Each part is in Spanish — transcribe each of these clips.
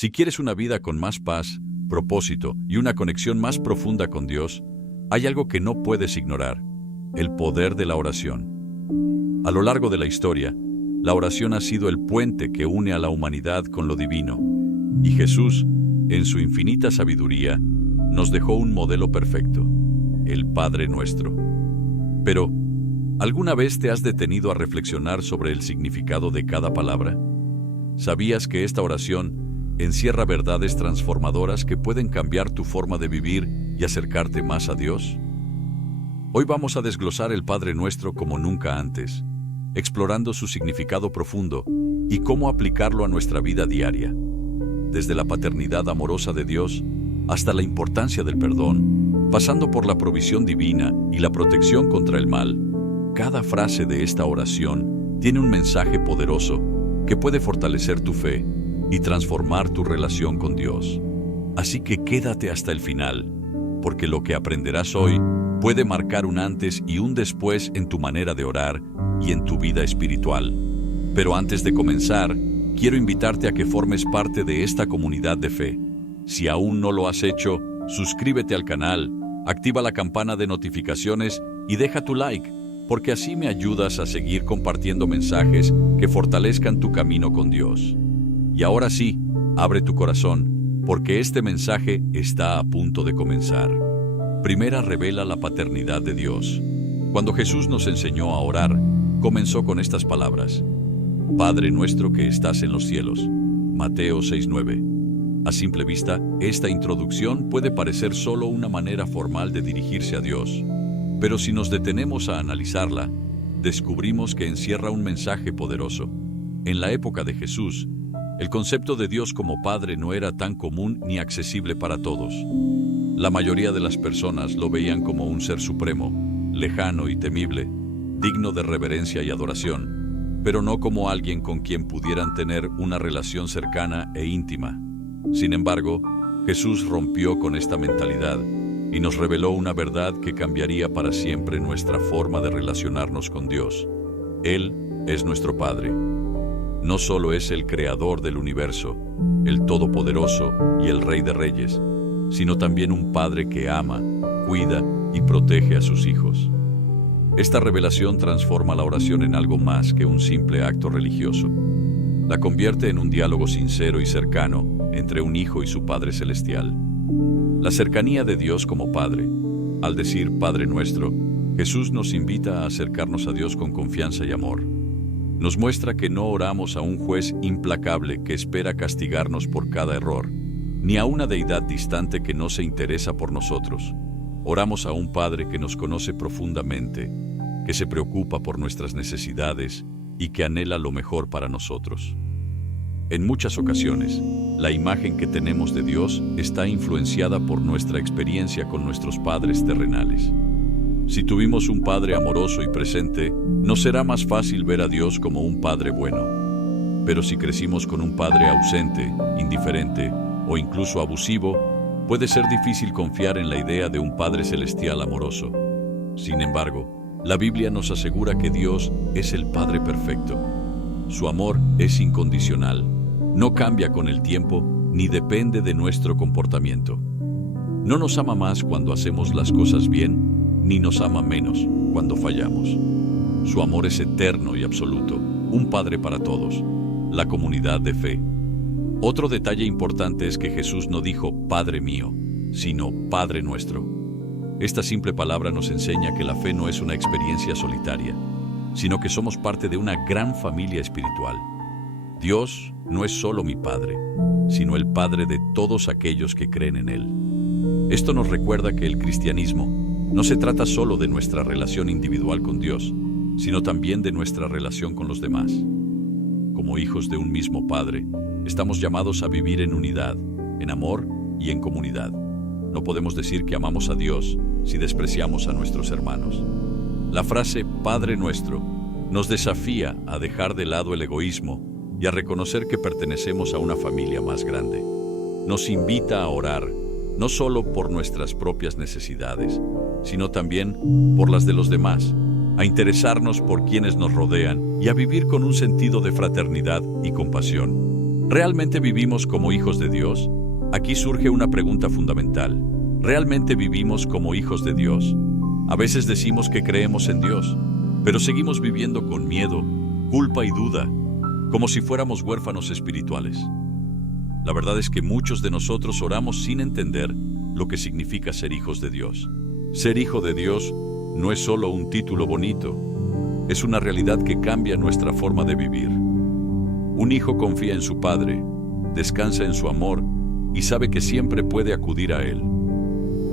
Si quieres una vida con más paz, propósito y una conexión más profunda con Dios, hay algo que no puedes ignorar: el poder de la oración. A lo largo de la historia, la oración ha sido el puente que une a la humanidad con lo divino. Y Jesús, en su infinita sabiduría, nos dejó un modelo perfecto: el Padre Nuestro. Pero, ¿alguna vez te has detenido a reflexionar sobre el significado de cada palabra? ¿Sabías que esta oración encierra verdades transformadoras que pueden cambiar tu forma de vivir y acercarte más a Dios? Hoy vamos a desglosar el Padre Nuestro como nunca antes, explorando su significado profundo y cómo aplicarlo a nuestra vida diaria. Desde la paternidad amorosa de Dios hasta la importancia del perdón, pasando por la provisión divina y la protección contra el mal, cada frase de esta oración tiene un mensaje poderoso que puede fortalecer tu fe y transformar tu relación con Dios. Así que quédate hasta el final, porque lo que aprenderás hoy puede marcar un antes y un después en tu manera de orar y en tu vida espiritual. Pero antes de comenzar, quiero invitarte a que formes parte de esta comunidad de fe. Si aún no lo has hecho, suscríbete al canal, activa la campana de notificaciones y deja tu like, porque así me ayudas a seguir compartiendo mensajes que fortalezcan tu camino con Dios. Y ahora sí, abre tu corazón, porque este mensaje está a punto de comenzar. Primera revela la paternidad de Dios. Cuando Jesús nos enseñó a orar, comenzó con estas palabras: Padre nuestro que estás en los cielos. Mateo 6:9. A simple vista, esta introducción puede parecer solo una manera formal de dirigirse a Dios. Pero si nos detenemos a analizarla, descubrimos que encierra un mensaje poderoso. En la época de Jesús, el concepto de Dios como Padre no era tan común ni accesible para todos. La mayoría de las personas lo veían como un ser supremo, lejano y temible, digno de reverencia y adoración, pero no como alguien con quien pudieran tener una relación cercana e íntima. Sin embargo, Jesús rompió con esta mentalidad y nos reveló una verdad que cambiaría para siempre nuestra forma de relacionarnos con Dios. Él es nuestro Padre. No solo es el Creador del universo, el Todopoderoso y el Rey de Reyes, sino también un Padre que ama, cuida y protege a sus hijos. Esta revelación transforma la oración en algo más que un simple acto religioso. La convierte en un diálogo sincero y cercano entre un hijo y su Padre Celestial. La cercanía de Dios como Padre. Al decir Padre Nuestro, Jesús nos invita a acercarnos a Dios con confianza y amor. Nos muestra que no oramos a un juez implacable que espera castigarnos por cada error, ni a una deidad distante que no se interesa por nosotros. Oramos a un Padre que nos conoce profundamente, que se preocupa por nuestras necesidades y que anhela lo mejor para nosotros. En muchas ocasiones, la imagen que tenemos de Dios está influenciada por nuestra experiencia con nuestros padres terrenales. Si tuvimos un padre amoroso y presente, nos será más fácil ver a Dios como un padre bueno. Pero si crecimos con un padre ausente, indiferente o incluso abusivo, puede ser difícil confiar en la idea de un Padre Celestial amoroso. Sin embargo, la Biblia nos asegura que Dios es el Padre perfecto. Su amor es incondicional, no cambia con el tiempo ni depende de nuestro comportamiento. No nos ama más cuando hacemos las cosas bien, ni nos ama menos cuando fallamos. Su amor es eterno y absoluto, un Padre para todos, la comunidad de fe. Otro detalle importante es que Jesús no dijo Padre mío, sino Padre nuestro. Esta simple palabra nos enseña que la fe no es una experiencia solitaria, sino que somos parte de una gran familia espiritual. Dios no es solo mi Padre, sino el Padre de todos aquellos que creen en Él. Esto nos recuerda que el cristianismo no se trata solo de nuestra relación individual con Dios, sino también de nuestra relación con los demás. Como hijos de un mismo Padre, estamos llamados a vivir en unidad, en amor y en comunidad. No podemos decir que amamos a Dios si despreciamos a nuestros hermanos. La frase Padre Nuestro nos desafía a dejar de lado el egoísmo y a reconocer que pertenecemos a una familia más grande. Nos invita a orar, no solo por nuestras propias necesidades, sino también por las de los demás, a interesarnos por quienes nos rodean y a vivir con un sentido de fraternidad y compasión. ¿Realmente vivimos como hijos de Dios? Aquí surge una pregunta fundamental. ¿Realmente vivimos como hijos de Dios? A veces decimos que creemos en Dios, pero seguimos viviendo con miedo, culpa y duda, como si fuéramos huérfanos espirituales. La verdad es que muchos de nosotros oramos sin entender lo que significa ser hijos de Dios. Ser hijo de Dios no es solo un título bonito, es una realidad que cambia nuestra forma de vivir. Un hijo confía en su padre, descansa en su amor y sabe que siempre puede acudir a él.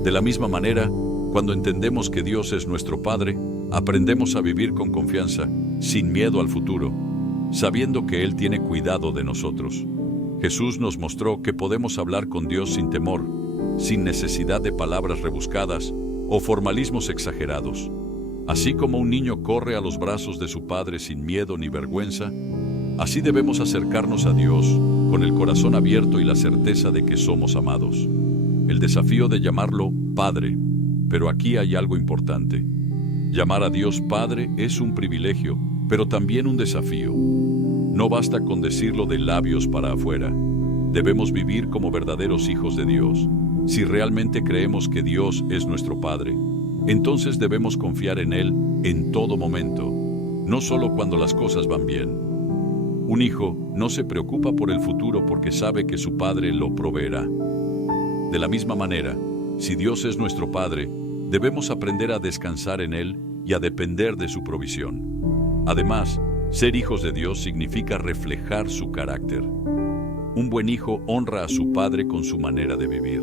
De la misma manera, cuando entendemos que Dios es nuestro Padre, aprendemos a vivir con confianza, sin miedo al futuro, sabiendo que Él tiene cuidado de nosotros. Jesús nos mostró que podemos hablar con Dios sin temor, sin necesidad de palabras rebuscadas o formalismos exagerados. Así como un niño corre a los brazos de su padre sin miedo ni vergüenza, así debemos acercarnos a Dios con el corazón abierto y la certeza de que somos amados. El desafío de llamarlo Padre, pero aquí hay algo importante. Llamar a Dios Padre es un privilegio, pero también un desafío. No basta con decirlo de labios para afuera. Debemos vivir como verdaderos hijos de Dios. Si realmente creemos que Dios es nuestro Padre, entonces debemos confiar en Él en todo momento, no solo cuando las cosas van bien. Un hijo no se preocupa por el futuro porque sabe que su Padre lo proveerá. De la misma manera, si Dios es nuestro Padre, debemos aprender a descansar en Él y a depender de su provisión. Además, ser hijos de Dios significa reflejar su carácter. Un buen hijo honra a su padre con su manera de vivir.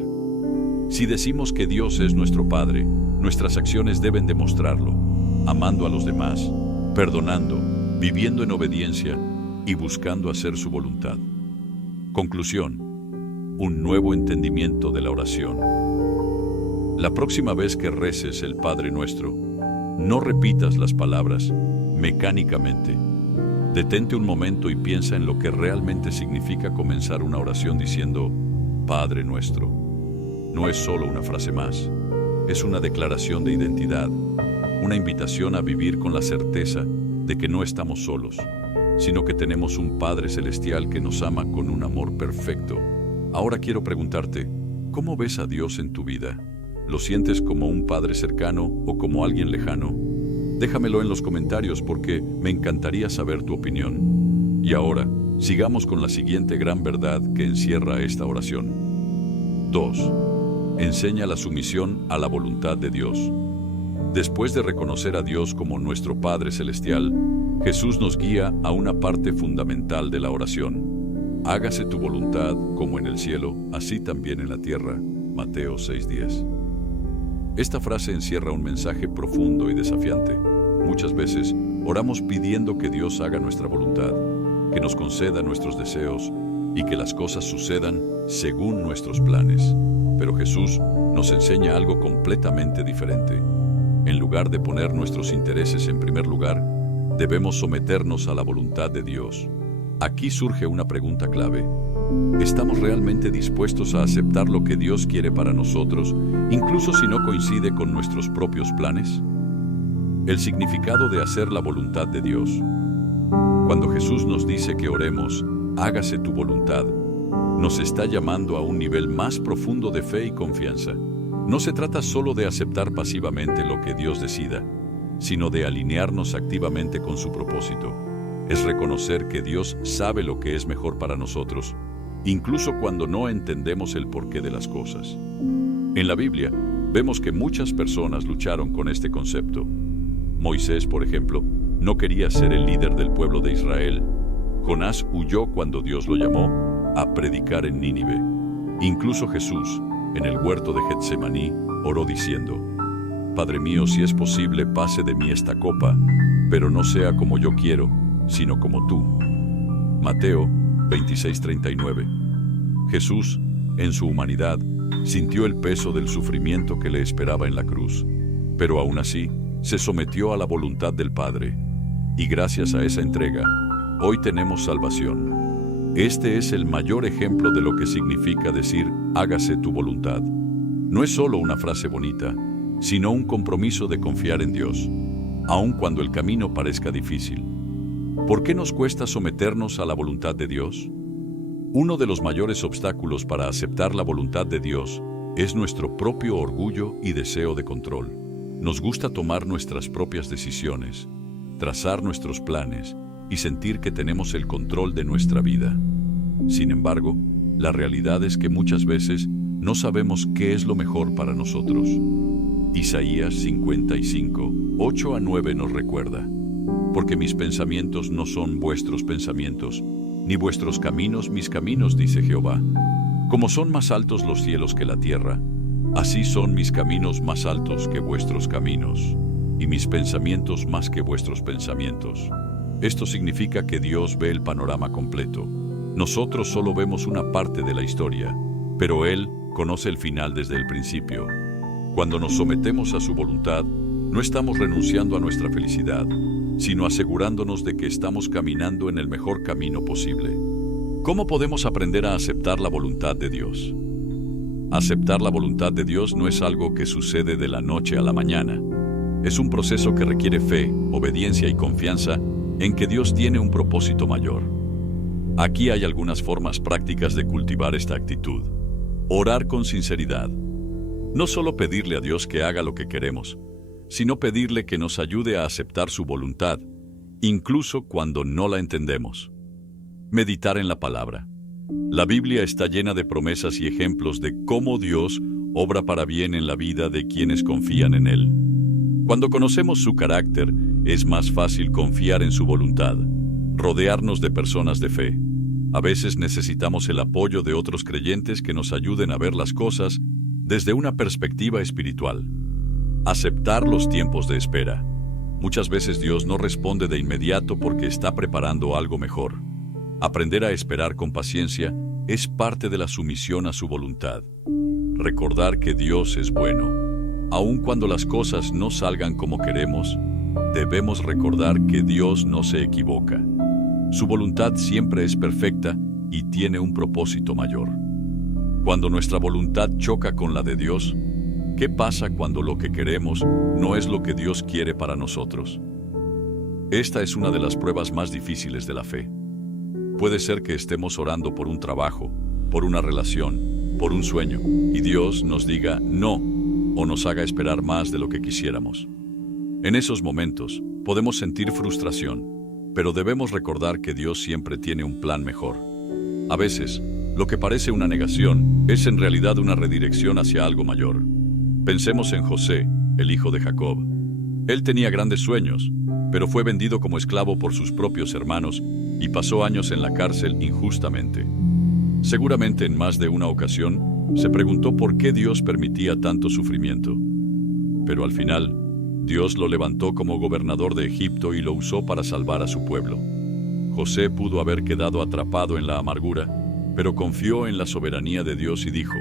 Si decimos que Dios es nuestro Padre, nuestras acciones deben demostrarlo, amando a los demás, perdonando, viviendo en obediencia y buscando hacer su voluntad. Conclusión: un nuevo entendimiento de la oración. La próxima vez que reces el Padre Nuestro, no repitas las palabras mecánicamente. Detente un momento y piensa en lo que realmente significa comenzar una oración diciendo Padre Nuestro. No es solo una frase más, es una declaración de identidad, una invitación a vivir con la certeza de que no estamos solos, sino que tenemos un Padre Celestial que nos ama con un amor perfecto. Ahora quiero preguntarte, ¿cómo ves a Dios en tu vida? ¿Lo sientes como un Padre cercano o como alguien lejano? Déjamelo en los comentarios porque me encantaría saber tu opinión. Y ahora, sigamos con la siguiente gran verdad que encierra esta oración. 2. Enseña la sumisión a la voluntad de Dios. Después de reconocer a Dios como nuestro Padre Celestial, Jesús nos guía a una parte fundamental de la oración. Hágase tu voluntad como en el cielo, así también en la tierra. Mateo 6:10. Esta frase encierra un mensaje profundo y desafiante. Muchas veces oramos pidiendo que Dios haga nuestra voluntad, que nos conceda nuestros deseos y que las cosas sucedan según nuestros planes. Pero Jesús nos enseña algo completamente diferente. En lugar de poner nuestros intereses en primer lugar, debemos someternos a la voluntad de Dios. Aquí surge una pregunta clave. ¿Estamos realmente dispuestos a aceptar lo que Dios quiere para nosotros, incluso si no coincide con nuestros propios planes? El significado de hacer la voluntad de Dios. Cuando Jesús nos dice que oremos, hágase tu voluntad, nos está llamando a un nivel más profundo de fe y confianza. No se trata solo de aceptar pasivamente lo que Dios decida, sino de alinearnos activamente con su propósito. Es reconocer que Dios sabe lo que es mejor para nosotros, incluso cuando no entendemos el porqué de las cosas. En la Biblia, vemos que muchas personas lucharon con este concepto. Moisés, por ejemplo, no quería ser el líder del pueblo de Israel. Jonás huyó cuando Dios lo llamó a predicar en Nínive. Incluso Jesús, en el huerto de Getsemaní, oró diciendo: Padre mío, si es posible, pase de mí esta copa, pero no sea como yo quiero, sino como tú. Mateo 26:39. Jesús, en su humanidad, sintió el peso del sufrimiento que le esperaba en la cruz, pero aún así, se sometió a la voluntad del Padre. Y gracias a esa entrega, hoy tenemos salvación. Este es el mayor ejemplo de lo que significa decir, hágase tu voluntad. No es solo una frase bonita, sino un compromiso de confiar en Dios, aun cuando el camino parezca difícil. ¿Por qué nos cuesta someternos a la voluntad de Dios? Uno de los mayores obstáculos para aceptar la voluntad de Dios es nuestro propio orgullo y deseo de control. Nos gusta tomar nuestras propias decisiones, trazar nuestros planes y sentir que tenemos el control de nuestra vida. Sin embargo, la realidad es que muchas veces no sabemos qué es lo mejor para nosotros. Isaías 55, 8-9 nos recuerda: porque mis pensamientos no son vuestros pensamientos, ni vuestros caminos mis caminos, dice Jehová. Como son más altos los cielos que la tierra, así son mis caminos más altos que vuestros caminos, y mis pensamientos más que vuestros pensamientos. Esto significa que Dios ve el panorama completo. Nosotros solo vemos una parte de la historia, pero Él conoce el final desde el principio. Cuando nos sometemos a su voluntad, no estamos renunciando a nuestra felicidad, sino asegurándonos de que estamos caminando en el mejor camino posible. ¿Cómo podemos aprender a aceptar la voluntad de Dios? Aceptar la voluntad de Dios no es algo que sucede de la noche a la mañana. Es un proceso que requiere fe, obediencia y confianza en que Dios tiene un propósito mayor. Aquí hay algunas formas prácticas de cultivar esta actitud. Orar con sinceridad. No solo pedirle a Dios que haga lo que queremos, sino pedirle que nos ayude a aceptar su voluntad, incluso cuando no la entendemos. Meditar en la palabra. La Biblia está llena de promesas y ejemplos de cómo Dios obra para bien en la vida de quienes confían en Él. Cuando conocemos su carácter, es más fácil confiar en su voluntad. Rodearnos de personas de fe. A veces necesitamos el apoyo de otros creyentes que nos ayuden a ver las cosas desde una perspectiva espiritual. Aceptar los tiempos de espera. Muchas veces Dios no responde de inmediato porque está preparando algo mejor. Aprender a esperar con paciencia es parte de la sumisión a su voluntad. Recordar que Dios es bueno. Aun cuando las cosas no salgan como queremos, debemos recordar que Dios no se equivoca. Su voluntad siempre es perfecta y tiene un propósito mayor. Cuando nuestra voluntad choca con la de Dios, ¿qué pasa cuando lo que queremos no es lo que Dios quiere para nosotros? Esta es una de las pruebas más difíciles de la fe. Puede ser que estemos orando por un trabajo, por una relación, por un sueño, y Dios nos diga no, o nos haga esperar más de lo que quisiéramos. En esos momentos, podemos sentir frustración, pero debemos recordar que Dios siempre tiene un plan mejor. A veces, lo que parece una negación es en realidad una redirección hacia algo mayor. Pensemos en José, el hijo de Jacob. Él tenía grandes sueños, pero fue vendido como esclavo por sus propios hermanos y pasó años en la cárcel injustamente. Seguramente en más de una ocasión se preguntó por qué Dios permitía tanto sufrimiento. Pero al final, Dios lo levantó como gobernador de Egipto y lo usó para salvar a su pueblo. José pudo haber quedado atrapado en la amargura, pero confió en la soberanía de Dios y dijo: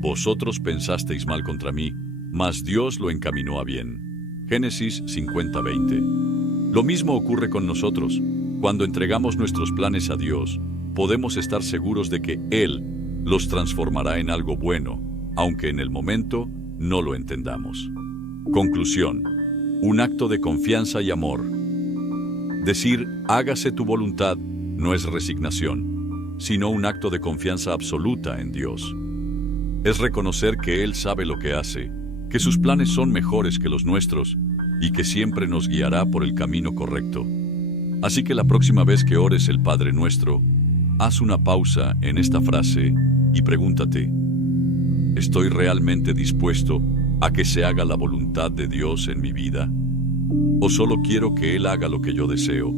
«Vosotros pensasteis mal contra mí, mas Dios lo encaminó a bien». Génesis 50:20. Lo mismo ocurre con nosotros. Cuando entregamos nuestros planes a Dios, podemos estar seguros de que Él los transformará en algo bueno, aunque en el momento no lo entendamos. Conclusión. Un acto de confianza y amor. Decir «hágase tu voluntad» no es resignación, sino un acto de confianza absoluta en Dios. Es reconocer que Él sabe lo que hace, que sus planes son mejores que los nuestros y que siempre nos guiará por el camino correcto. Así que la próxima vez que ores el Padre Nuestro, haz una pausa en esta frase y pregúntate: ¿estoy realmente dispuesto a que se haga la voluntad de Dios en mi vida? ¿O solo quiero que Él haga lo que yo deseo?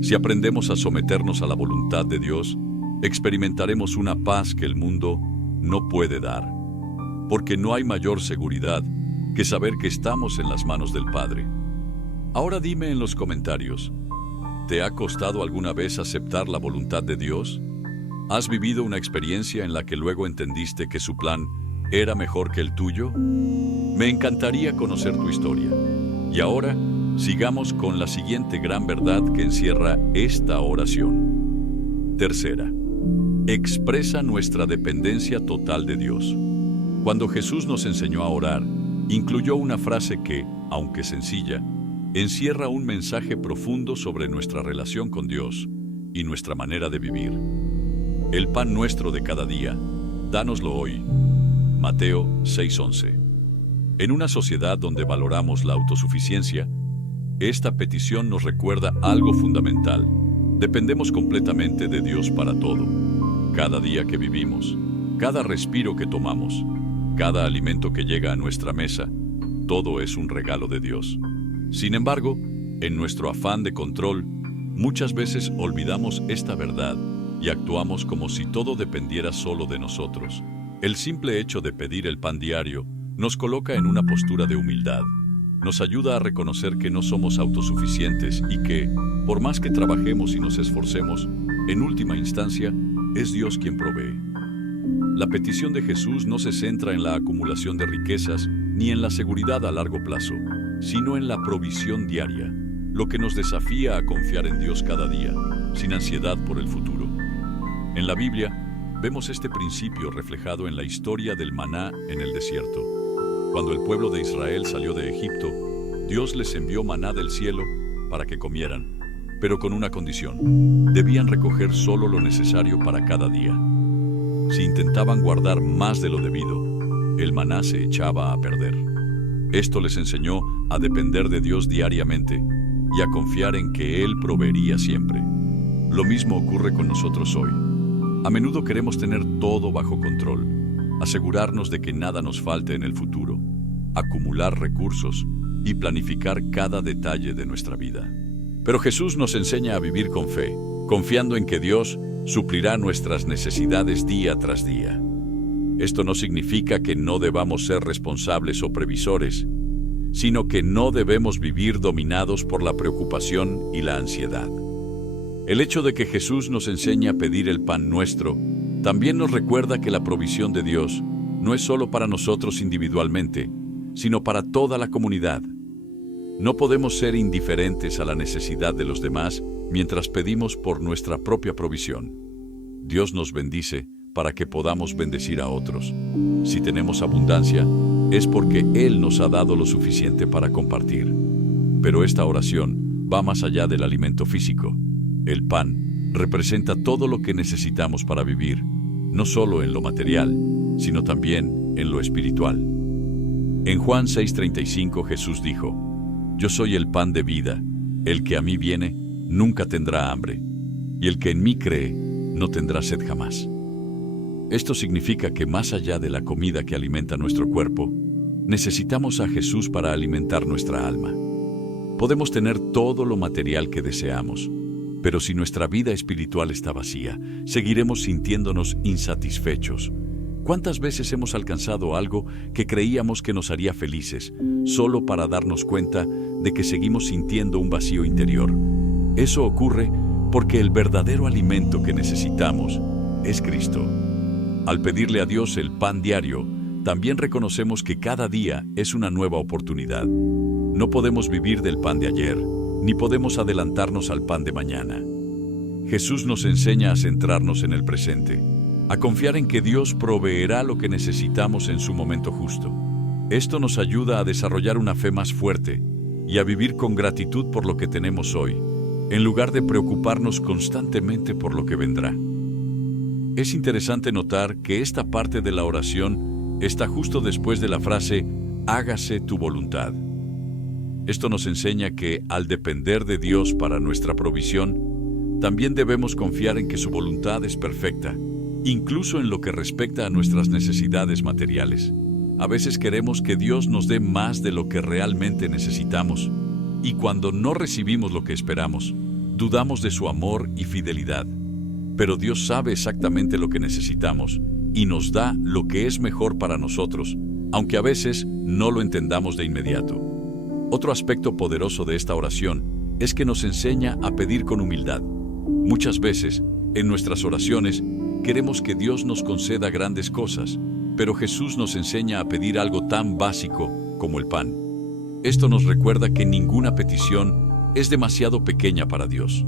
Si aprendemos a someternos a la voluntad de Dios, experimentaremos una paz que el mundo no puede dar, porque no hay mayor seguridad que saber que estamos en las manos del Padre. Ahora dime en los comentarios, ¿te ha costado alguna vez aceptar la voluntad de Dios? ¿Has vivido una experiencia en la que luego entendiste que su plan era mejor que el tuyo? Me encantaría conocer tu historia. Y ahora, sigamos con la siguiente gran verdad que encierra esta oración. Tercera, expresa nuestra dependencia total de Dios. Cuando Jesús nos enseñó a orar, incluyó una frase que, aunque sencilla, encierra un mensaje profundo sobre nuestra relación con Dios y nuestra manera de vivir. El pan nuestro de cada día, dánoslo hoy. Mateo 6:11. En una sociedad donde valoramos la autosuficiencia, esta petición nos recuerda algo fundamental. Dependemos completamente de Dios para todo. Cada día que vivimos, cada respiro que tomamos, cada alimento que llega a nuestra mesa, todo es un regalo de Dios. Sin embargo, en nuestro afán de control, muchas veces olvidamos esta verdad y actuamos como si todo dependiera solo de nosotros. El simple hecho de pedir el pan diario nos coloca en una postura de humildad. Nos ayuda a reconocer que no somos autosuficientes y que, por más que trabajemos y nos esforcemos, en última instancia, es Dios quien provee. La petición de Jesús no se centra en la acumulación de riquezas ni en la seguridad a largo plazo, sino en la provisión diaria, lo que nos desafía a confiar en Dios cada día, sin ansiedad por el futuro. En la Biblia, vemos este principio reflejado en la historia del maná en el desierto. Cuando el pueblo de Israel salió de Egipto, Dios les envió maná del cielo para que comieran, pero con una condición: debían recoger solo lo necesario para cada día. Si intentaban guardar más de lo debido, el maná se echaba a perder. Esto les enseñó a depender de Dios diariamente y a confiar en que Él proveería siempre. Lo mismo ocurre con nosotros hoy. A menudo queremos tener todo bajo control, asegurarnos de que nada nos falte en el futuro, acumular recursos y planificar cada detalle de nuestra vida. Pero Jesús nos enseña a vivir con fe, confiando en que Dios suplirá nuestras necesidades día tras día. Esto no significa que no debamos ser responsables o previsores, sino que no debemos vivir dominados por la preocupación y la ansiedad. El hecho de que Jesús nos enseñe a pedir el pan nuestro también nos recuerda que la provisión de Dios no es solo para nosotros individualmente, sino para toda la comunidad. No podemos ser indiferentes a la necesidad de los demás mientras pedimos por nuestra propia provisión. Dios nos bendice para que podamos bendecir a otros. Si tenemos abundancia, es porque Él nos ha dado lo suficiente para compartir. Pero esta oración va más allá del alimento físico. El pan representa todo lo que necesitamos para vivir, no solo en lo material, sino también en lo espiritual. En Juan 6:35 Jesús dijo: Yo soy el pan de vida, el que a mí viene nunca tendrá hambre, y el que en mí cree no tendrá sed jamás. Esto significa que más allá de la comida que alimenta nuestro cuerpo, necesitamos a Jesús para alimentar nuestra alma. Podemos tener todo lo material que deseamos, pero si nuestra vida espiritual está vacía, seguiremos sintiéndonos insatisfechos. ¿Cuántas veces hemos alcanzado algo que creíamos que nos haría felices, solo para darnos cuenta de que seguimos sintiendo un vacío interior? Eso ocurre porque el verdadero alimento que necesitamos es Cristo. Al pedirle a Dios el pan diario, también reconocemos que cada día es una nueva oportunidad. No podemos vivir del pan de ayer, ni podemos adelantarnos al pan de mañana. Jesús nos enseña a centrarnos en el presente, a confiar en que Dios proveerá lo que necesitamos en su momento justo. Esto nos ayuda a desarrollar una fe más fuerte y a vivir con gratitud por lo que tenemos hoy, en lugar de preocuparnos constantemente por lo que vendrá. Es interesante notar que esta parte de la oración está justo después de la frase «hágase tu voluntad». Esto nos enseña que, al depender de Dios para nuestra provisión, también debemos confiar en que su voluntad es perfecta, incluso en lo que respecta a nuestras necesidades materiales. A veces queremos que Dios nos dé más de lo que realmente necesitamos, y cuando no recibimos lo que esperamos, dudamos de su amor y fidelidad. Pero Dios sabe exactamente lo que necesitamos y nos da lo que es mejor para nosotros, aunque a veces no lo entendamos de inmediato. Otro aspecto poderoso de esta oración es que nos enseña a pedir con humildad. Muchas veces, en nuestras oraciones, queremos que Dios nos conceda grandes cosas, pero Jesús nos enseña a pedir algo tan básico como el pan. Esto nos recuerda que ninguna petición es demasiado pequeña para Dios.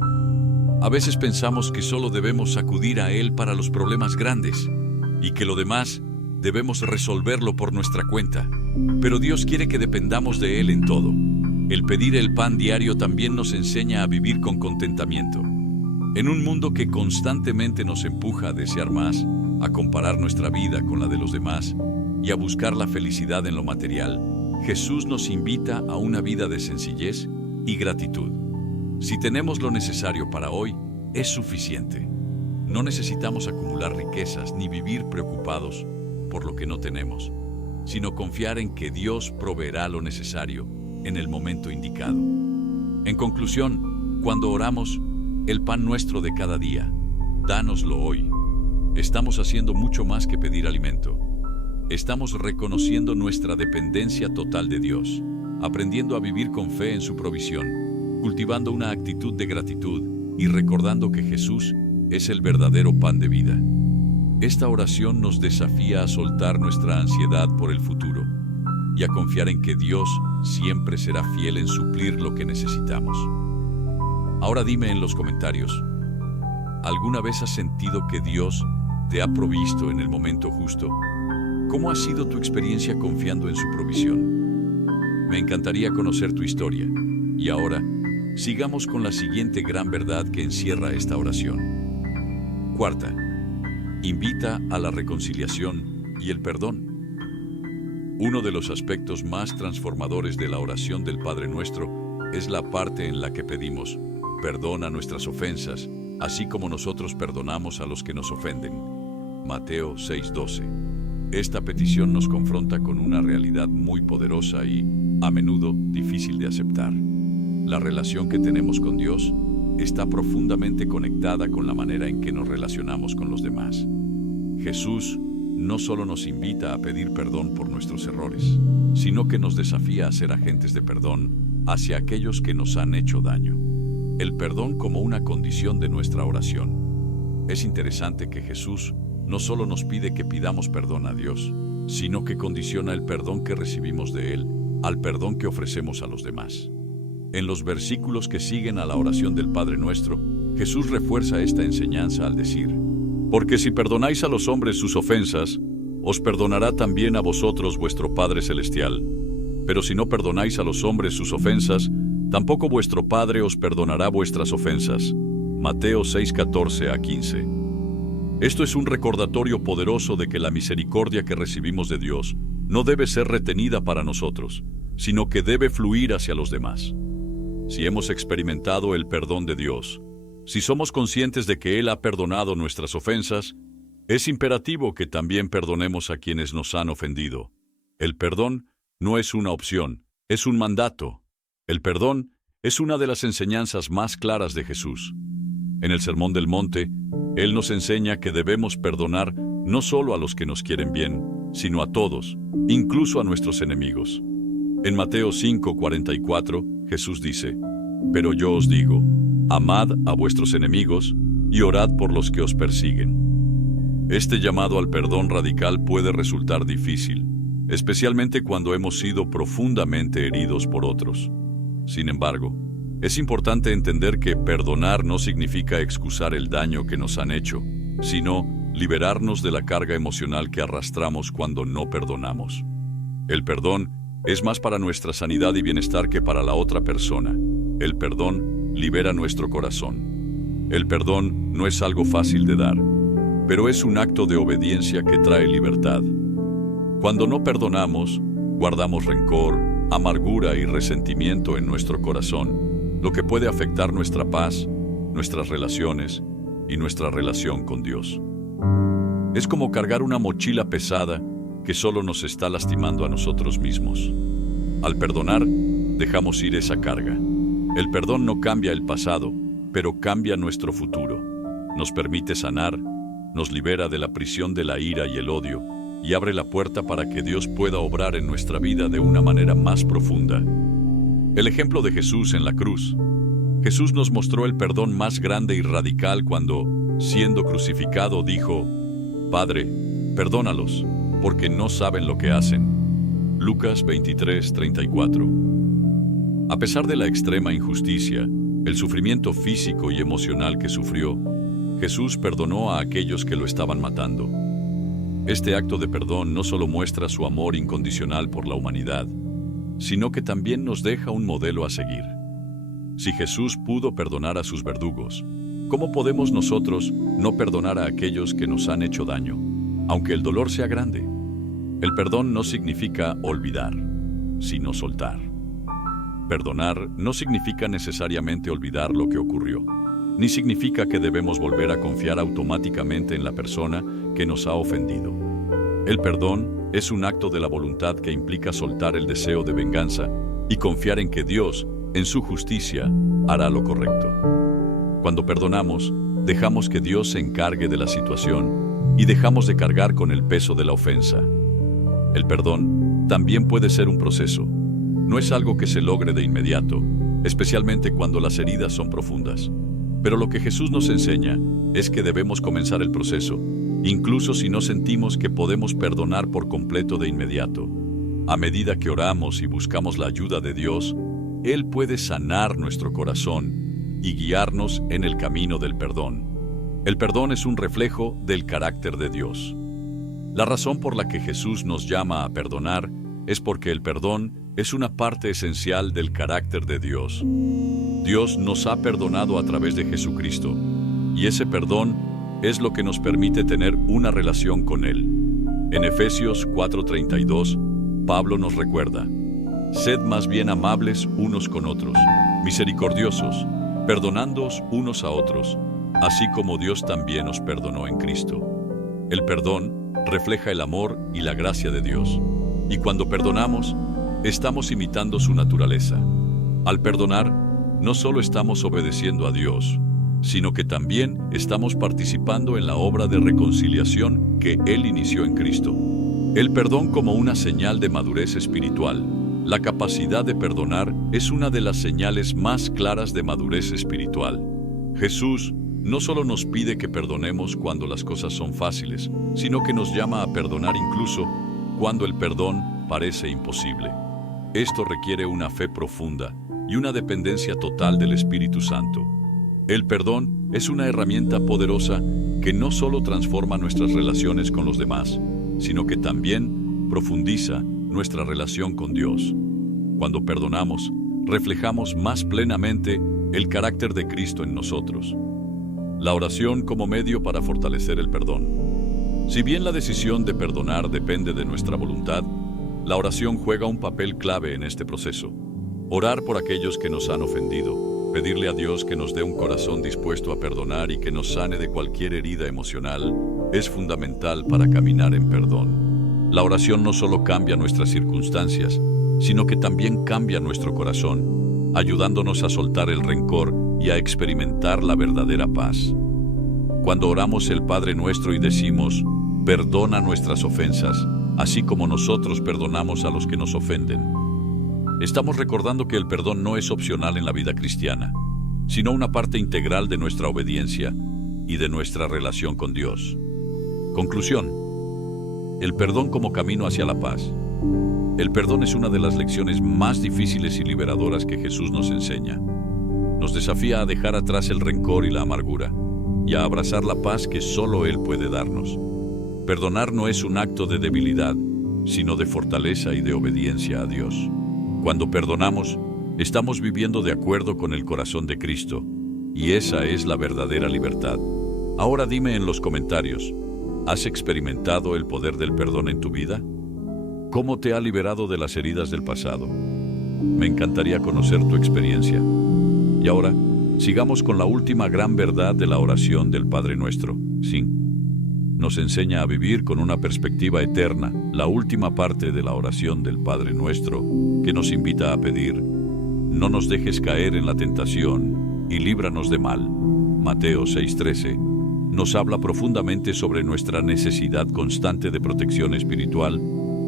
A veces pensamos que solo debemos acudir a Él para los problemas grandes y que lo demás debemos resolverlo por nuestra cuenta. Pero Dios quiere que dependamos de Él en todo. El pedir el pan diario también nos enseña a vivir con contentamiento. En un mundo que constantemente nos empuja a desear más, a comparar nuestra vida con la de los demás y a buscar la felicidad en lo material, Jesús nos invita a una vida de sencillez y gratitud. Si tenemos lo necesario para hoy, es suficiente. No necesitamos acumular riquezas ni vivir preocupados por lo que no tenemos, sino confiar en que Dios proveerá lo necesario en el momento indicado. En conclusión, cuando oramos, el pan nuestro de cada día, dánoslo hoy, estamos haciendo mucho más que pedir alimento. Estamos reconociendo nuestra dependencia total de Dios, aprendiendo a vivir con fe en su provisión, cultivando una actitud de gratitud y recordando que Jesús es el verdadero pan de vida. Esta oración nos desafía a soltar nuestra ansiedad por el futuro y a confiar en que Dios siempre será fiel en suplir lo que necesitamos. Ahora dime en los comentarios, ¿alguna vez has sentido que Dios te ha provisto en el momento justo? ¿Cómo ha sido tu experiencia confiando en su provisión? Me encantaría conocer tu historia. Y ahora, sigamos con la siguiente gran verdad que encierra esta oración. Cuarta, invita a la reconciliación y el perdón. Uno de los aspectos más transformadores de la oración del Padre Nuestro es la parte en la que pedimos perdón a nuestras ofensas, así como nosotros perdonamos a los que nos ofenden. Mateo 6:12. Esta petición nos confronta con una realidad muy poderosa y, a menudo, difícil de aceptar. La relación que tenemos con Dios está profundamente conectada con la manera en que nos relacionamos con los demás. Jesús no solo nos invita a pedir perdón por nuestros errores, sino que nos desafía a ser agentes de perdón hacia aquellos que nos han hecho daño. El perdón como una condición de nuestra oración. Es interesante que Jesús no solo nos pide que pidamos perdón a Dios, sino que condiciona el perdón que recibimos de Él al perdón que ofrecemos a los demás. En los versículos que siguen a la oración del Padre Nuestro, Jesús refuerza esta enseñanza al decir: porque si perdonáis a los hombres sus ofensas, os perdonará también a vosotros vuestro Padre Celestial. Pero si no perdonáis a los hombres sus ofensas, tampoco vuestro Padre os perdonará vuestras ofensas. Mateo 6:14-15. Esto es un recordatorio poderoso de que la misericordia que recibimos de Dios no debe ser retenida para nosotros, sino que debe fluir hacia los demás. Si hemos experimentado el perdón de Dios, si somos conscientes de que Él ha perdonado nuestras ofensas, es imperativo que también perdonemos a quienes nos han ofendido. El perdón no es una opción, es un mandato. El perdón es una de las enseñanzas más claras de Jesús. En el Sermón del Monte, Él nos enseña que debemos perdonar no solo a los que nos quieren bien, sino a todos, incluso a nuestros enemigos. En Mateo 5:44, Jesús dice: pero yo os digo, amad a vuestros enemigos y orad por los que os persiguen. Este llamado al perdón radical puede resultar difícil, especialmente cuando hemos sido profundamente heridos por otros. Sin embargo, es importante entender que perdonar no significa excusar el daño que nos han hecho, sino liberarnos de la carga emocional que arrastramos cuando no perdonamos. El perdón es más para nuestra sanidad y bienestar que para la otra persona. El perdón libera nuestro corazón. El perdón no es algo fácil de dar, pero es un acto de obediencia que trae libertad. Cuando no perdonamos, guardamos rencor, amargura y resentimiento en nuestro corazón, lo que puede afectar nuestra paz, nuestras relaciones y nuestra relación con Dios. Es como cargar una mochila pesada que solo nos está lastimando a nosotros mismos. Al perdonar, dejamos ir esa carga. El perdón no cambia el pasado, pero cambia nuestro futuro. Nos permite sanar, nos libera de la prisión de la ira y el odio, y abre la puerta para que Dios pueda obrar en nuestra vida de una manera más profunda. El ejemplo de Jesús en la cruz. Jesús nos mostró el perdón más grande y radical cuando, siendo crucificado, dijo: Padre, perdónalos, porque no saben lo que hacen. Lucas 23:34. A pesar de la extrema injusticia, el sufrimiento físico y emocional que sufrió, Jesús perdonó a aquellos que lo estaban matando. Este acto de perdón no solo muestra su amor incondicional por la humanidad, sino que también nos deja un modelo a seguir. Si Jesús pudo perdonar a sus verdugos, ¿Cómo podemos nosotros no perdonar a aquellos que nos han hecho daño, aunque el dolor sea grande? El perdón no significa olvidar, sino soltar. Perdonar no significa necesariamente olvidar lo que ocurrió, ni significa que debemos volver a confiar automáticamente en la persona que nos ha ofendido. El perdón es un acto de la voluntad que implica soltar el deseo de venganza y confiar en que Dios, en su justicia, hará lo correcto. Cuando perdonamos, dejamos que Dios se encargue de la situación y dejamos de cargar con el peso de la ofensa. El perdón también puede ser un proceso. No es algo que se logre de inmediato, especialmente cuando las heridas son profundas. Pero lo que Jesús nos enseña es que debemos comenzar el proceso, incluso si no sentimos que podemos perdonar por completo de inmediato. A medida que oramos y buscamos la ayuda de Dios, Él puede sanar nuestro corazón y guiarnos en el camino del perdón. El perdón es un reflejo del carácter de Dios. La razón por la que Jesús nos llama a perdonar es porque el perdón es una parte esencial del carácter de Dios. Dios nos ha perdonado a través de Jesucristo, y ese perdón es lo que nos permite tener una relación con Él. En Efesios 4:32, Pablo nos recuerda: sed más bien amables unos con otros, misericordiosos, perdonándoos unos a otros, así como Dios también os perdonó en Cristo. El perdón refleja el amor y la gracia de Dios, y cuando perdonamos, estamos imitando su naturaleza. Al perdonar, no solo estamos obedeciendo a Dios, sino que también estamos participando en la obra de reconciliación que Él inició en Cristo. El perdón como una señal de madurez espiritual. La capacidad de perdonar es una de las señales más claras de madurez espiritual. Jesús no solo nos pide que perdonemos cuando las cosas son fáciles, sino que nos llama a perdonar incluso cuando el perdón parece imposible. Esto requiere una fe profunda y una dependencia total del Espíritu Santo. El perdón es una herramienta poderosa que no solo transforma nuestras relaciones con los demás, sino que también profundiza nuestra relación con Dios. Cuando perdonamos, reflejamos más plenamente el carácter de Cristo en nosotros. La oración como medio para fortalecer el perdón. Si bien la decisión de perdonar depende de nuestra voluntad, la oración juega un papel clave en este proceso. Orar por aquellos que nos han ofendido, pedirle a Dios que nos dé un corazón dispuesto a perdonar y que nos sane de cualquier herida emocional, es fundamental para caminar en perdón. La oración no solo cambia nuestras circunstancias, sino que también cambia nuestro corazón, ayudándonos a soltar el rencor y a experimentar la verdadera paz. Cuando oramos el Padre Nuestro y decimos: perdona nuestras ofensas, así como nosotros perdonamos a los que nos ofenden, estamos recordando que el perdón no es opcional en la vida cristiana, sino una parte integral de nuestra obediencia y de nuestra relación con Dios. Conclusión: el perdón como camino hacia la paz. El perdón es una de las lecciones más difíciles y liberadoras que Jesús nos enseña. Nos desafía a dejar atrás el rencor y la amargura, y a abrazar la paz que solo Él puede darnos. Perdonar no es un acto de debilidad, sino de fortaleza y de obediencia a Dios. Cuando perdonamos, estamos viviendo de acuerdo con el corazón de Cristo, y esa es la verdadera libertad. Ahora dime en los comentarios, ¿has experimentado el poder del perdón en tu vida? ¿Cómo te ha liberado de las heridas del pasado? Me encantaría conocer tu experiencia. Y ahora, sigamos con la última gran verdad de la oración del Padre Nuestro. Sí, nos enseña a vivir con una perspectiva eterna, la última parte de la oración del Padre Nuestro, que nos invita a pedir: no nos dejes caer en la tentación y líbranos de mal. Mateo 6:13 nos habla profundamente sobre nuestra necesidad constante de protección espiritual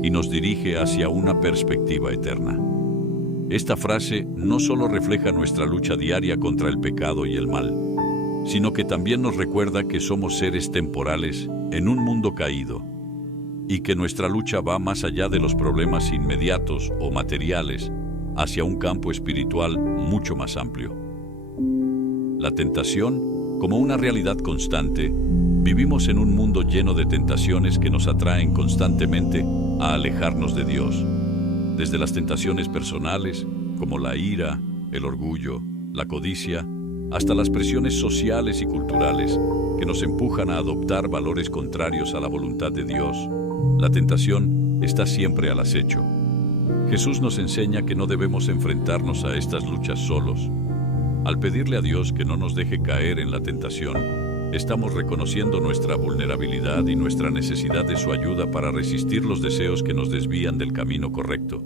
y nos dirige hacia una perspectiva eterna. Esta frase no solo refleja nuestra lucha diaria contra el pecado y el mal, sino que también nos recuerda que somos seres temporales en un mundo caído y que nuestra lucha va más allá de los problemas inmediatos o materiales hacia un campo espiritual mucho más amplio. La tentación, como una realidad constante, vivimos en un mundo lleno de tentaciones que nos atraen constantemente a alejarnos de Dios. Desde las tentaciones personales, como la ira, el orgullo, la codicia, hasta las presiones sociales y culturales que nos empujan a adoptar valores contrarios a la voluntad de Dios. La tentación está siempre al acecho. Jesús nos enseña que no debemos enfrentarnos a estas luchas solos. Al pedirle a Dios que no nos deje caer en la tentación, estamos reconociendo nuestra vulnerabilidad y nuestra necesidad de su ayuda para resistir los deseos que nos desvían del camino correcto.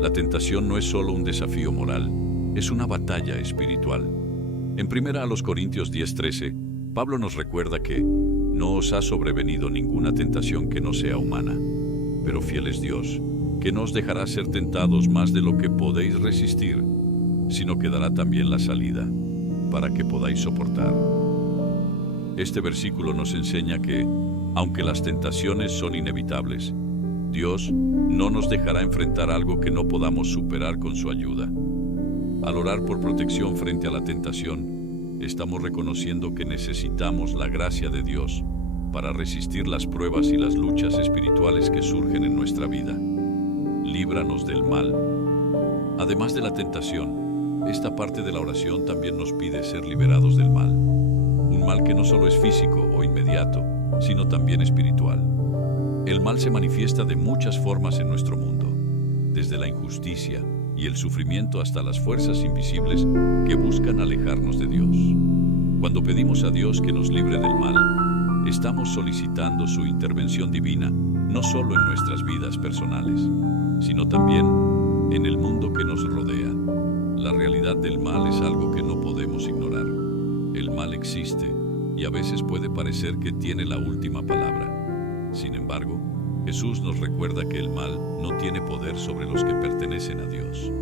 La tentación no es solo un desafío moral, es una batalla espiritual. En 1 Corintios 10:13, Pablo nos recuerda que no os ha sobrevenido ninguna tentación que no sea humana, pero fiel es Dios, que no os dejará ser tentados más de lo que podéis resistir, sino que dará también la salida, para que podáis soportar. Este versículo nos enseña que, aunque las tentaciones son inevitables, Dios no nos dejará enfrentar algo que no podamos superar con su ayuda. Al orar por protección frente a la tentación, estamos reconociendo que necesitamos la gracia de Dios para resistir las pruebas y las luchas espirituales que surgen en nuestra vida. Líbranos del mal. Además de la tentación, esta parte de la oración también nos pide ser liberados del mal. Un mal que no solo es físico o inmediato, sino también espiritual. El mal se manifiesta de muchas formas en nuestro mundo, desde la injusticia y el sufrimiento hasta las fuerzas invisibles que buscan alejarnos de Dios. Cuando pedimos a Dios que nos libre del mal, estamos solicitando su intervención divina, no solo en nuestras vidas personales, sino también en el mundo que nos rodea. La realidad del mal es algo que no podemos ignorar. El mal existe y a veces puede parecer que tiene la última palabra. Sin embargo, Jesús nos recuerda que el mal no tiene poder sobre los que pertenecen a Dios.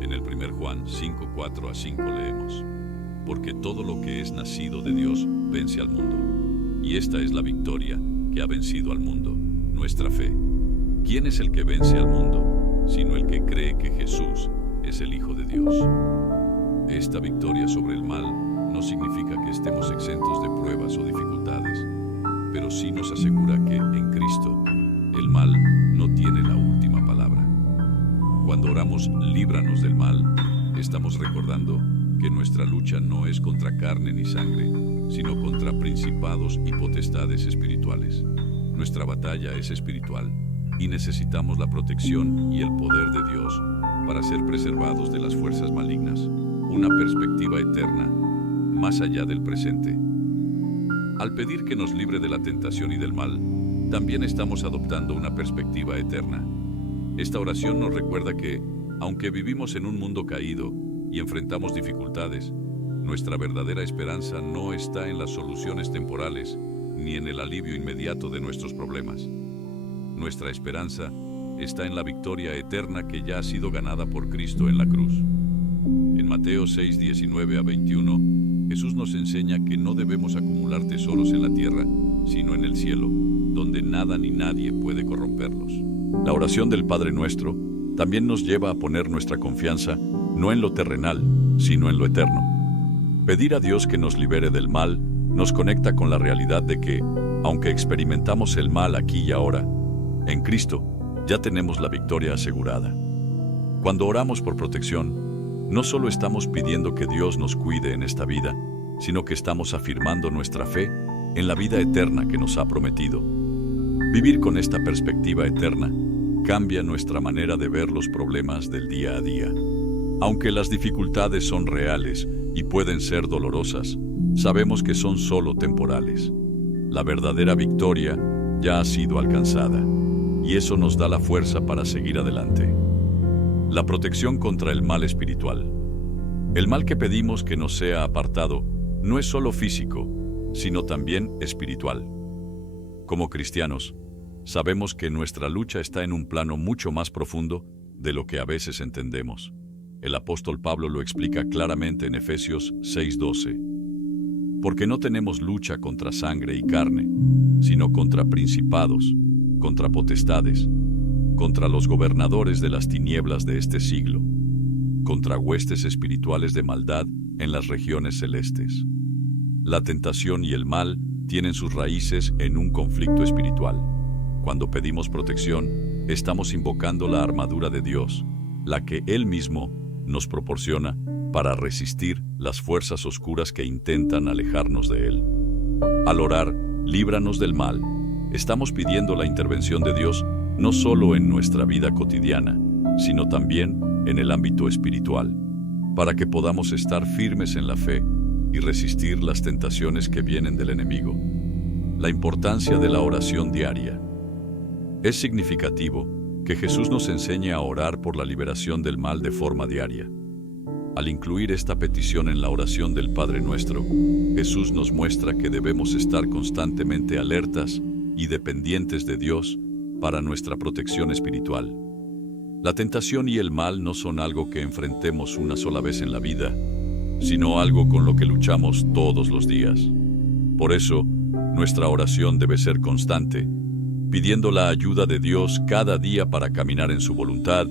En el 1 Juan 5:4-5 leemos: porque todo lo que es nacido de Dios vence al mundo. Y esta es la victoria que ha vencido al mundo, nuestra fe. ¿Quién es el que vence al mundo, sino el que cree que Jesús es el Hijo de Dios? Esta victoria sobre el mal no significa que estemos exentos de pruebas o dificultades, pero sí nos asegura que, en Cristo, el mal no tiene la última palabra. Cuando oramos líbranos del mal, estamos recordando que nuestra lucha no es contra carne ni sangre, sino contra principados y potestades espirituales. Nuestra batalla es espiritual y necesitamos la protección y el poder de Dios para ser preservados de las fuerzas malignas, una perspectiva eterna, más allá del presente. Al pedir que nos libre de la tentación y del mal, también estamos adoptando una perspectiva eterna. Esta oración nos recuerda que, aunque vivimos en un mundo caído y enfrentamos dificultades, nuestra verdadera esperanza no está en las soluciones temporales ni en el alivio inmediato de nuestros problemas. Nuestra esperanza está en la victoria eterna que ya ha sido ganada por Cristo en la cruz. En Mateo 6:19-21, Jesús nos enseña que no debemos acumular tesoros en la tierra, sino en el cielo, donde nada ni nadie puede corromperlos. La oración del Padre Nuestro también nos lleva a poner nuestra confianza no en lo terrenal, sino en lo eterno. Pedir a Dios que nos libere del mal nos conecta con la realidad de que, aunque experimentamos el mal aquí y ahora, en Cristo ya tenemos la victoria asegurada. Cuando oramos por protección, no solo estamos pidiendo que Dios nos cuide en esta vida, sino que estamos afirmando nuestra fe en la vida eterna que nos ha prometido. Vivir con esta perspectiva eterna cambia nuestra manera de ver los problemas del día a día. Aunque las dificultades son reales y pueden ser dolorosas, sabemos que son solo temporales. La verdadera victoria ya ha sido alcanzada, y eso nos da la fuerza para seguir adelante. La protección contra el mal espiritual. El mal que pedimos que nos sea apartado no es solo físico, sino también espiritual. Como cristianos, sabemos que nuestra lucha está en un plano mucho más profundo de lo que a veces entendemos. El apóstol Pablo lo explica claramente en Efesios 6:12. Porque no tenemos lucha contra sangre y carne, sino contra principados, contra potestades, contra los gobernadores de las tinieblas de este siglo, contra huestes espirituales de maldad en las regiones celestes. La tentación y el mal tienen sus raíces en un conflicto espiritual. Cuando pedimos protección, estamos invocando la armadura de Dios, la que Él mismo nos proporciona para resistir las fuerzas oscuras que intentan alejarnos de Él. Al orar, líbranos del mal, estamos pidiendo la intervención de Dios no solo en nuestra vida cotidiana, sino también en el ámbito espiritual, para que podamos estar firmes en la fe y resistir las tentaciones que vienen del enemigo. La importancia de la oración diaria. Es significativo que Jesús nos enseñe a orar por la liberación del mal de forma diaria. Al incluir esta petición en la oración del Padre Nuestro, Jesús nos muestra que debemos estar constantemente alertas y dependientes de Dios para nuestra protección espiritual. La tentación y el mal no son algo que enfrentemos una sola vez en la vida, sino algo con lo que luchamos todos los días. Por eso, nuestra oración debe ser constante, pidiendo la ayuda de Dios cada día para caminar en su voluntad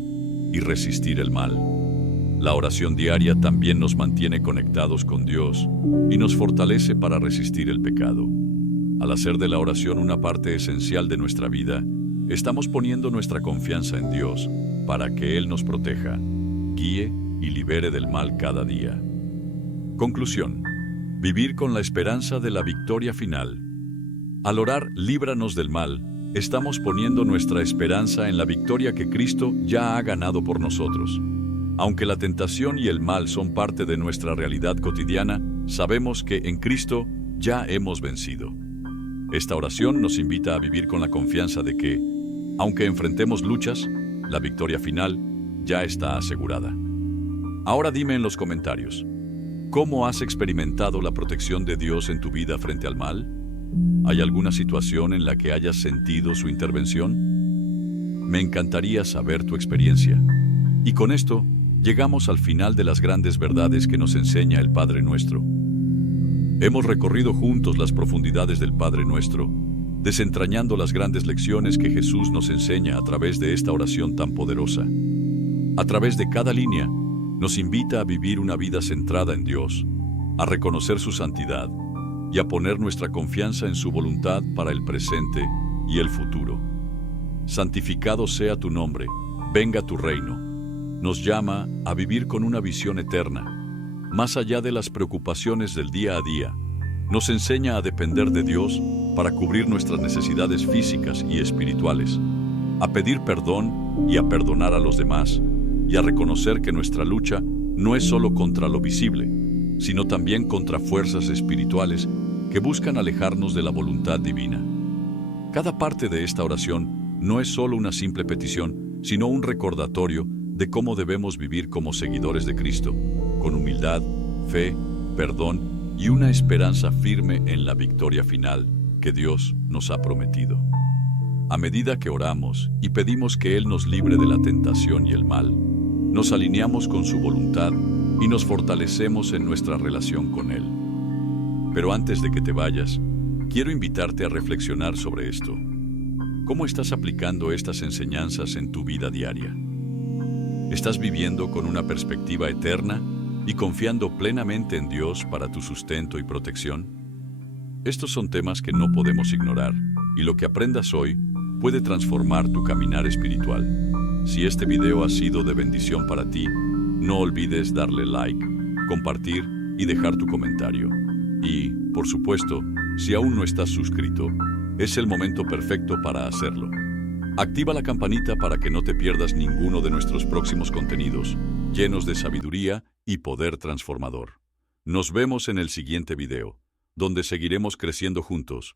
y resistir el mal. La oración diaria también nos mantiene conectados con Dios y nos fortalece para resistir el pecado. Al hacer de la oración una parte esencial de nuestra vida, estamos poniendo nuestra confianza en Dios para que Él nos proteja, guíe y libere del mal cada día. Conclusión. Vivir con la esperanza de la victoria final. Al orar, líbranos del mal, estamos poniendo nuestra esperanza en la victoria que Cristo ya ha ganado por nosotros. Aunque la tentación y el mal son parte de nuestra realidad cotidiana, sabemos que en Cristo ya hemos vencido. Esta oración nos invita a vivir con la confianza de que, aunque enfrentemos luchas, la victoria final ya está asegurada. Ahora dime en los comentarios, ¿cómo has experimentado la protección de Dios en tu vida frente al mal? ¿Hay alguna situación en la que hayas sentido su intervención? Me encantaría saber tu experiencia. Y con esto, llegamos al final de las grandes verdades que nos enseña el Padre Nuestro. Hemos recorrido juntos las profundidades del Padre Nuestro, desentrañando las grandes lecciones que Jesús nos enseña a través de esta oración tan poderosa. A través de cada línea, nos invita a vivir una vida centrada en Dios, a reconocer su santidad y a poner nuestra confianza en su voluntad para el presente y el futuro. Santificado sea tu nombre, venga tu reino. Nos llama a vivir con una visión eterna, más allá de las preocupaciones del día a día. Nos enseña a depender de Dios para cubrir nuestras necesidades físicas y espirituales, a pedir perdón y a perdonar a los demás, y a reconocer que nuestra lucha no es solo contra lo visible, sino también contra fuerzas espirituales que buscan alejarnos de la voluntad divina. Cada parte de esta oración no es solo una simple petición, sino un recordatorio de cómo debemos vivir como seguidores de Cristo, con humildad, fe, perdón y una esperanza firme en la victoria final que Dios nos ha prometido. A medida que oramos y pedimos que Él nos libre de la tentación y el mal, nos alineamos con su voluntad y nos fortalecemos en nuestra relación con Él. Pero antes de que te vayas, quiero invitarte a reflexionar sobre esto. ¿Cómo estás aplicando estas enseñanzas en tu vida diaria? ¿Estás viviendo con una perspectiva eterna y confiando plenamente en Dios para tu sustento y protección? Estos son temas que no podemos ignorar, y lo que aprendas hoy puede transformar tu caminar espiritual. Si este video ha sido de bendición para ti, no olvides darle like, compartir y dejar tu comentario. Y, por supuesto, si aún no estás suscrito, es el momento perfecto para hacerlo. Activa la campanita para que no te pierdas ninguno de nuestros próximos contenidos, llenos de sabiduría y poder transformador. Nos vemos en el siguiente video, donde seguiremos creciendo juntos